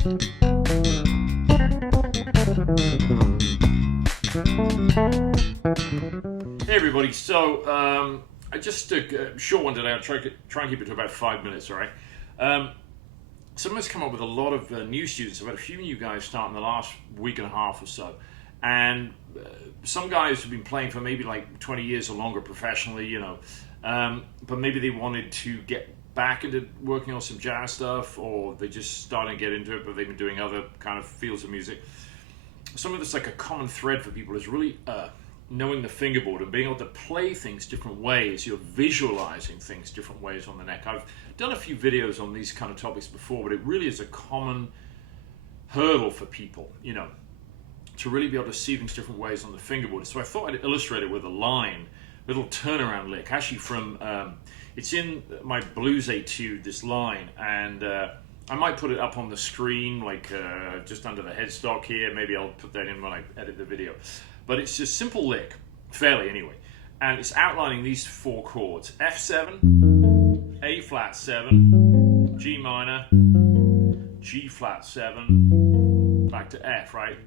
Hey everybody, so I just took a short one today. I'll try and keep it to about 5 minutes, all right? Someone's come up with a lot of new students. I've had a few new guys start in the last week and a half or so. And some guys have been playing for maybe like 20 years or longer professionally, you know. But maybe they wanted to get back into working on some jazz stuff, or they just starting to get into it, but they've been doing other kind of fields of music. Some of this, like a common thread for people, is really knowing the fingerboard and being able to play things different ways. You're visualizing things different ways on the neck. I've done a few videos on these kind of topics before, but it really is a common hurdle for people, you know, to really be able to see things different ways on the fingerboard. So I thought I'd illustrate it with a line, a little turnaround lick, actually from, it's in my Blues Etude, this line, and I might put it up on the screen, like just under the headstock here. Maybe I'll put that in when I edit the video. But it's a simple lick, fairly anyway, and it's outlining these four chords: F7, A flat 7, G minor, G flat 7, back to F, right?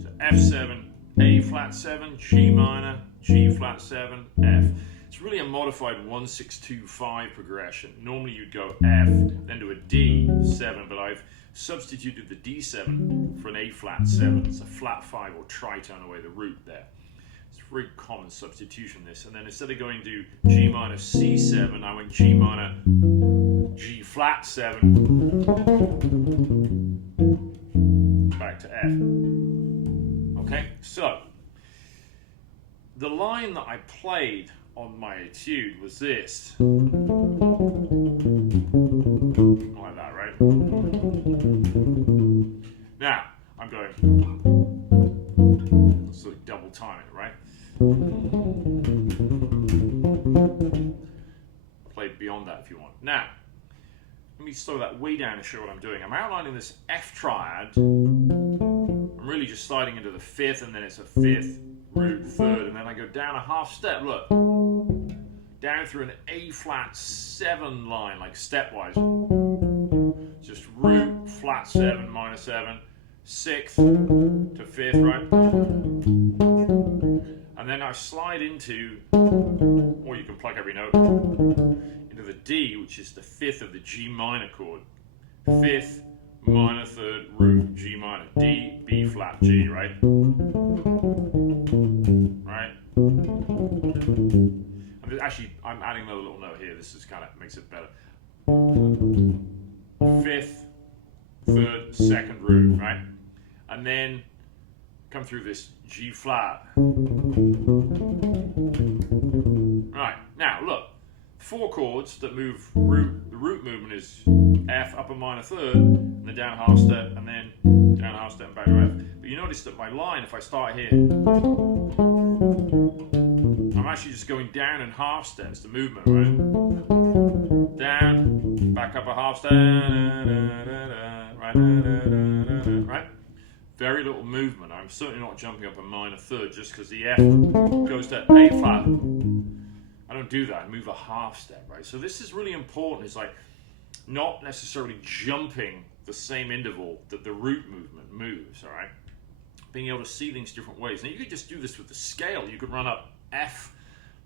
So F7, A flat 7, G minor, G flat 7, F. It's really a modified 1-6-2-5 progression. Normally you'd go F, then to a D7, but I've substituted the D7 for an A flat 7. It's a flat 5 or tritone away the root there. It's a very common substitution, this. And then instead of going to G minor C7, I went G minor G flat 7, back to F. Okay, so the line that I played on my etude was this. Like that, right? Now, I'm going, sort of double timing it, right? Play beyond that if you want. Now, let me slow that way down to show what I'm doing. I'm outlining this F triad. I'm really just sliding into the fifth, and then it's a fifth, root, third, and then I go down a half step, look. Down through an A flat 7 line, like stepwise. Just root, flat 7, minor 7, sixth to fifth, right? And then I slide into, or you can pluck every note, into the D, which is the fifth of the G minor chord. Fifth, minor, third, root, G minor, D, B flat, G, right? Right? Actually, I'm adding another little note here. This is kind of makes it better. Fifth, third, second root, right? And then come through this G flat. Right, now look, four chords that move root. The root movement is F, upper minor third, and then down half step, and then down half step and back to F. But you notice that my line, if I start here, I'm actually just going down in half steps, the movement, right? Down, back up a half step, right? Very little movement. I'm certainly not jumping up a minor third just because the F goes to A flat. I don't do that. I move a half step, right? So this is really important. It's like not necessarily jumping the same interval that the root movement moves, all right? Being able to see things different ways. Now you could just do this with the scale. You could run up F.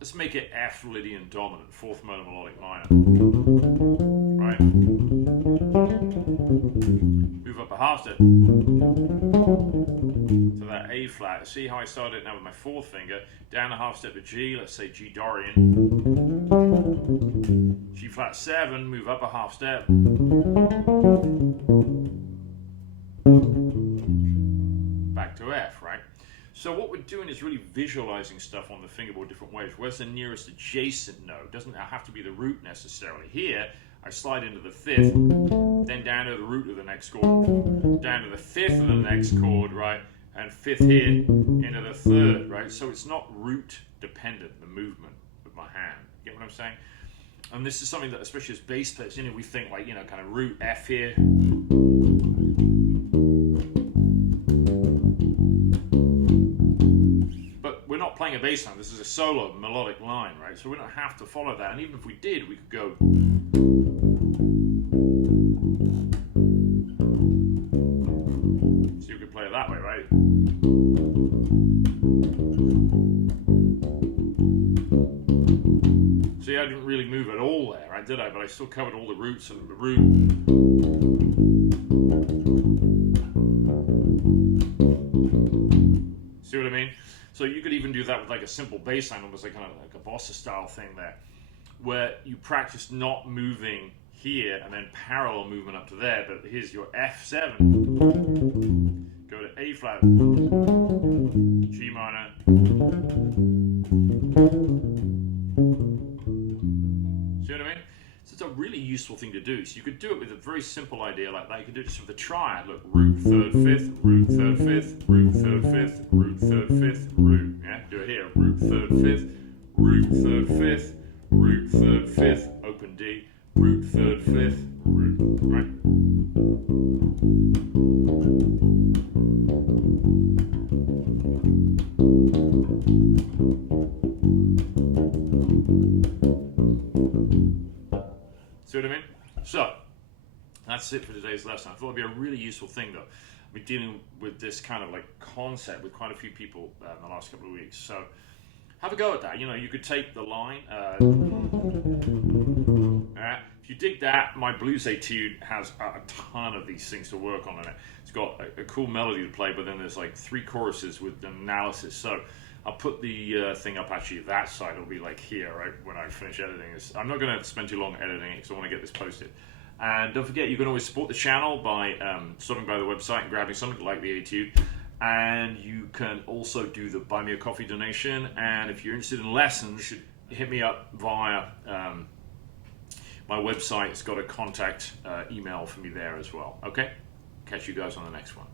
Let's make it F Lydian dominant, fourth mono melodic minor. Right? Move up a half step to that A flat. See how I started it now with my fourth finger. Down a half step to G, let's say G Dorian. G flat 7, move up a half step. Back to F, right? So what we're doing is really visualizing stuff on the fingerboard different ways. Where's the nearest adjacent note? Doesn't have to be the root necessarily. Here, I slide into the fifth, then down to the root of the next chord, down to the fifth of the next chord, right? And fifth here into the third, right? So it's not root dependent, the movement with my hand. Get what I'm saying? And this is something that, especially as bass players, you know, we think like, you know, kind of root F here. Playing a bass line, this is a solo melodic line, right? So we don't have to follow that, and even if we did, we could go So you could play it that way, right? See, I didn't really move at all there, right, did I? But I still covered all the roots and the root. See what I mean? So you could even do that with like a simple bass line, almost like kind of like a bossa style thing there, where you practice not moving here and then parallel movement up to there. But here's your F7. Go to A flat, G minor. See what I mean? So it's a really useful thing to do. So you could do it with a very simple idea like that. You could do it just with a triad. Look, root, third, fifth, root, third, fifth, root, third, fifth, root, third, fifth, root. Yeah, do it here. Root, third, fifth, root, third, fifth, root, third, fifth, open D, root, third, fifth, root. Right? See what I mean? So, that's it for today's lesson. I thought it'd be a really useful thing though. I've been dealing with this kind of like concept with quite a few people in the last couple of weeks. So, have a go at that. You know, you could take the line. If you dig that, my Blues Etude has a ton of these things to work on in it. It's got a cool melody to play, but then there's like 3 choruses with analysis. So I'll put the thing up actually that side. It'll be like here, right, when I finish editing this. I'm not going to spend too long editing it because I want to get this posted. And don't forget, you can always support the channel by stopping by the website and grabbing something like the Etude. And you can also do the Buy Me a Coffee donation. And if you're interested in lessons, you should hit me up via my website. It's got a contact email for me there as well. Okay? Catch you guys on the next one.